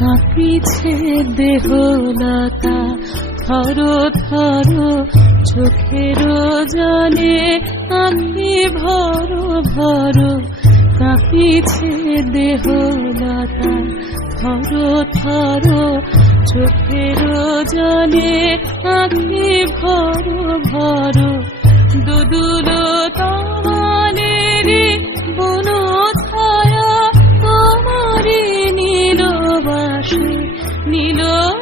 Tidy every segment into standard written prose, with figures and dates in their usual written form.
কাঁপিছে দেহলতা থর থর চোখের জলে আঁখি ভর ভর কাঁপিছে দেহলতা থর থর চোখের জলে আঁখি ভর ভর দুদুল তমালেরি বন ছায়া তোমারি নীল বাসে নীল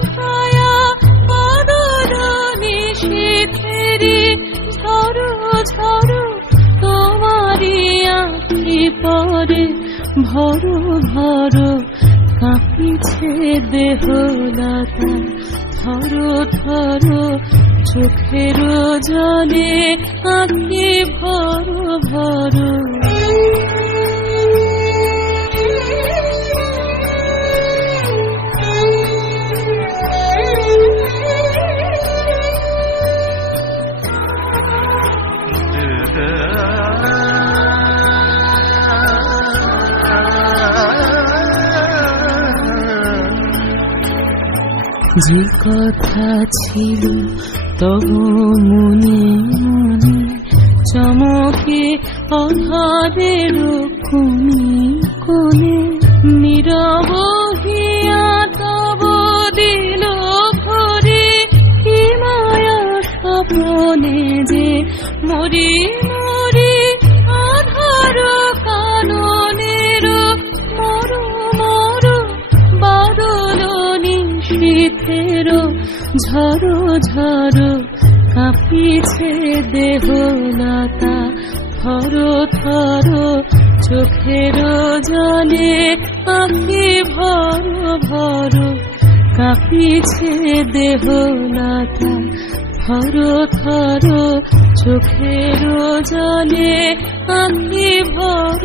ছায়া পদল নিশীথেরি ঝড় ঝড় তোমারি আঁখি পরে ভর ভর কাঁপিছে দেহলতা থর থর চোখের জলে আঁখি ভর ভর যে কথা ছিল তব মনে মনে চমকে অধারের কোণে কোণে নীরব হিয়া তব দিল ভরে কি মায়া স্বপ্নে যে মরি মরি আধার কাননের মর মর বাদল নিশীথের ঝড় ঝড় কাঁপিছে দেহলতা থর থর চোখের জলে আঁখি ভর ভর কাঁপিছে দেহলতা থর থর চোখের জলে আঁখি ভর